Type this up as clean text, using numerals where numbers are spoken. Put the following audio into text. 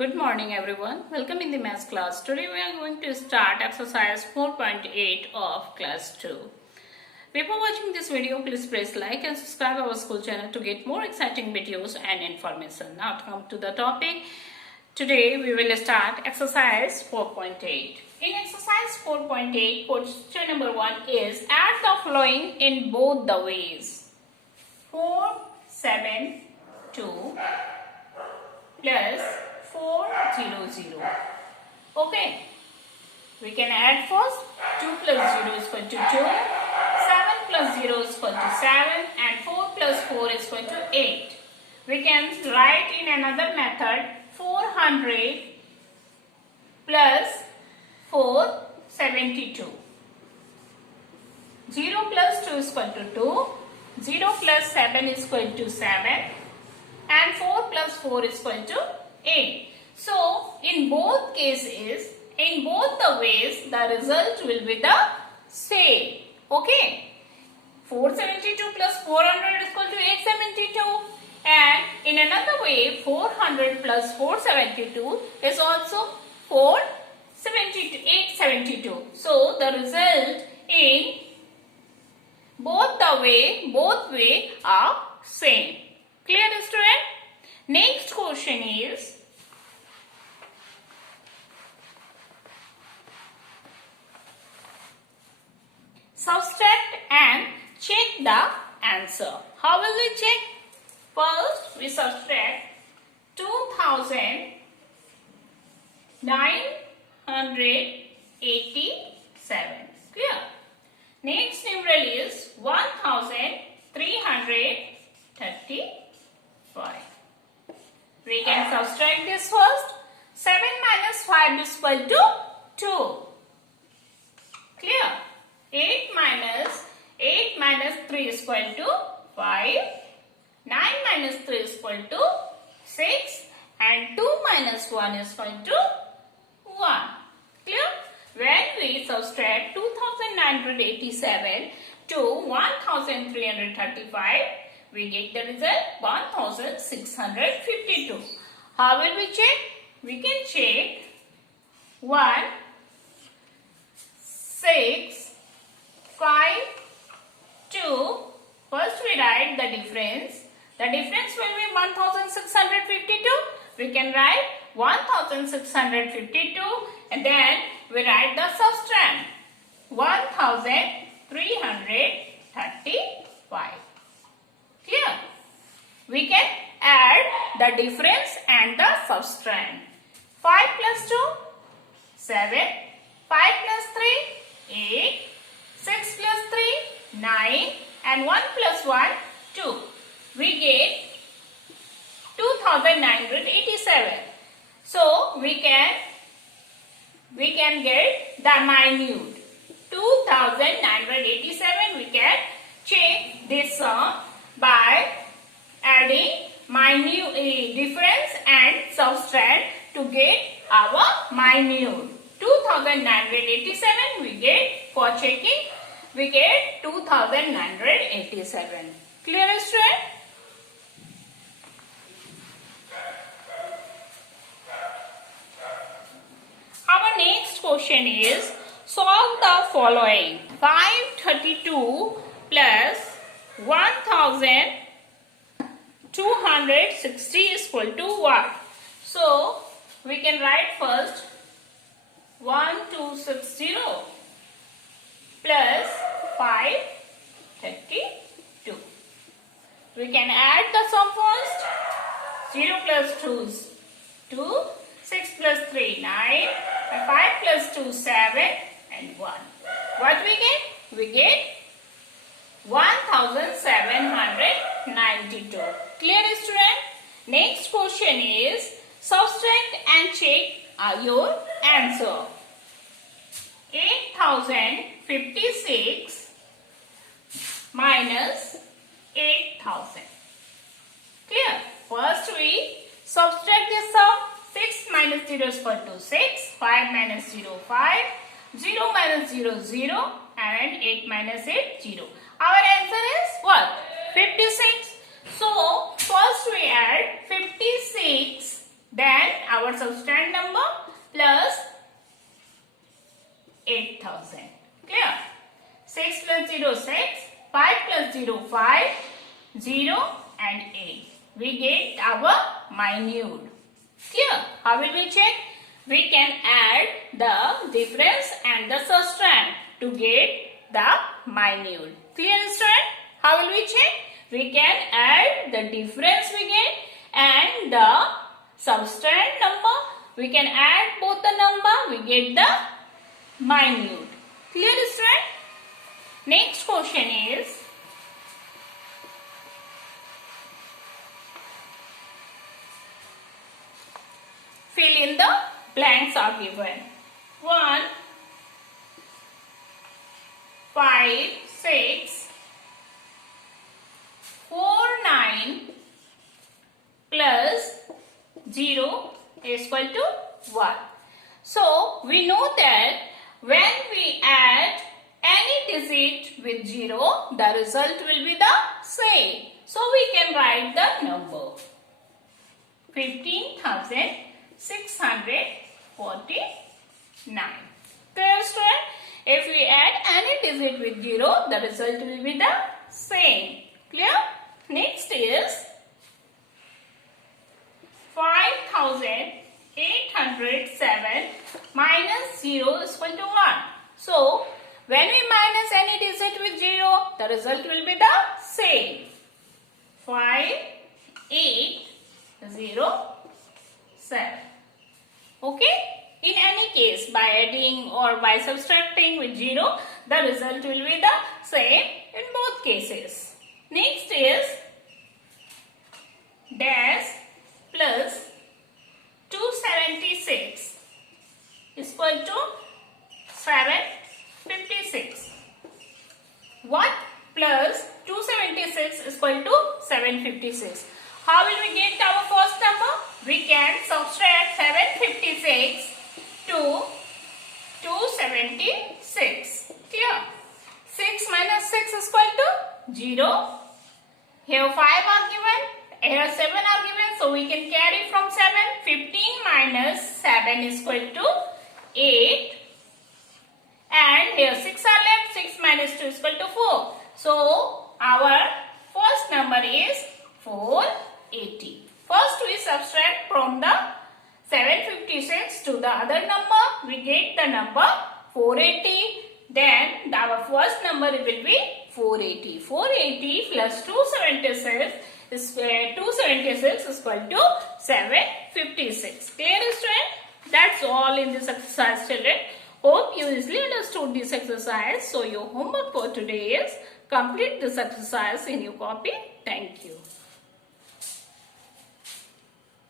Good morning everyone. Welcome in the maths class. Today we are going to start exercise 4.8 of class 2. Before watching this video, please press like and subscribe our school channel to get more exciting videos and information. Now to come to the topic. Today we will start exercise 4.8. In exercise 4.8, question number 1 is add the following in both the ways. 4, 7, 2 plus 400. Okay, we can add first. 2 plus 0 is equal to 2, 7 plus 0 is equal to 7, and 4 plus 4 is equal to 8. We can write in another method 400 plus 472. 0 plus 2 is equal to 2, 0 plus 7 is equal to 7, and 4 plus 4 is equal to 8. So, in both cases, in both the ways, the result will be the same. Okay. 472 plus 400 is equal to 872. And in another way, 400 plus 472 is also 872. So, the result in both way are same. Clear, student? Next question is subtract and check the answer. How will we check? First, we subtract 2987. Clear? Next numeral is 1335. We can subtract this first. 7 minus 5 is equal to 2. Clear? 8 minus 3 is equal to 5. 9 minus 3 is equal to 6. And 2 minus 1 is equal to 1. Clear? When we subtract 2987 to 1335, we get the result 1652. How will we check? We can check 1, 6, 5, 2. First we write the difference. The difference will be 1652. We can write 1652 and then we write the subtract 1335. Clear? We can add the difference and the subtract. 5 plus 2, 7. 5 plus 3, 8. 6 plus 3, 9. And 1 plus 1, 2. We get 2987. So, we can get the minute. 2987, we can check this sum by adding minute difference and subtract to get our minute. 2987 we get, for checking we get 2987. Clear, student? Our next question is solve the following. 532 plus 1260 is equal to what? So, we can write first 1260 plus 532. We can add the sum first. 0 plus 2 is 2. 6 plus 3, 9. And 5 plus 2, 7. And 1. What we get? We get 1792. Clear, student? Next question is subtract and check your answer. 8056 minus 8000. Clear? First we subtract this sum. 6 minus 0 is equal to 6. 5 minus 0, 5. 0 minus 0, 0. And 8 minus 8, 0. Our answer is what? 56. So, first we add 56. Then our our subtrahend number plus 8000. Clear? 6 plus 0, 6. 5 plus 0, 5. 0 and 8. We get our minute. Clear? How will we check? We can add the difference and the subtrahend to get the minute. Clear, student? How will we check? We can add the difference we get and the subtrahend number. We can add both the number. We get the minute. Clear, student? Next question is, fill in the blanks are given. 1, 5, 6, 4, 9 plus 0 is equal to 1. So, we know that when we add any digit with 0, the result will be the same. So, we can write the number 15,649. Clear, student? If we add any digit with 0, the result will be the same. Clear? Next is 5,807 minus 0 is equal to 1. So, when we minus any digit with 0, the result will be the same. 5, 8, 0, 7. Okay? In any case, by adding or by subtracting with 0, the result will be the same in both cases. Next is dash plus 276 is equal to 756. What plus 276 is equal to 756? How will we get our first number? We can subtract 756 to 276. Clear? 6 minus 6 is equal to 0. Here 5 are given. Here 7 are given. So we can carry from 7. 15 minus 7 is equal to 8. And here 6 are left. 6 minus 2 is equal to 4. So our first number is 480. First we subtract from the 756 to the other number. We get the number 480. Then our first number will be 480. 480 plus 276 is equal to 756. Clear, student? That's all in this exercise, children. Hope you easily understood this exercise. So your homework for today is complete this exercise in your copy. Thank you.